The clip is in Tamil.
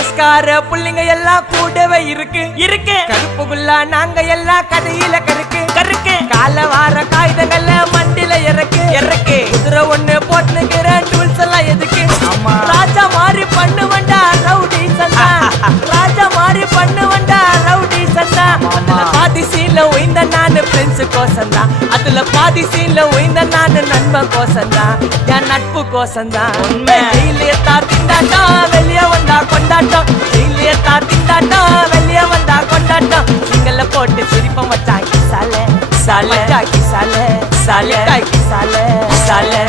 பேஸ்கார புள்ளிங்க எல்லாம் கூடவே இருக்கு கருப்புக்குள்ள நாங்க எல்லாம் கதையில கருக்கு கால வார காகிதங்கள்ல மண்டில இறக்கு குதிரை ஒண்ணு போட்டுக்கிற டூல்ஸ் எல்லாம் எதுக்கு ராஜா மாதிரி பண்ணுவண்டா ரவுடி சந்தா ராஜா மாதிரி பண்ணுவண்டா ரவுடி சந்தா அதுல பாதி சீன்ல உயிந்த நானு ஃப்ரெண்ட்ஸ் கோசந்தா அதுல பாதி சீன்ல உயிந்த நானு நண்பன் கோசந்தா என் நட்பு கோசந்தா ஜெயிலே திண்டாட்டம் வெளியே வந்தா கொண்டாட்டம் ஜெயிலே திண்டாட்டம் வெளியே வந்தா கொண்டாட்டம் சிங்கல்ல போட்டு சிரிப்ப மச்சாக்கி சாலே சாலே சாலே சாலே சாலே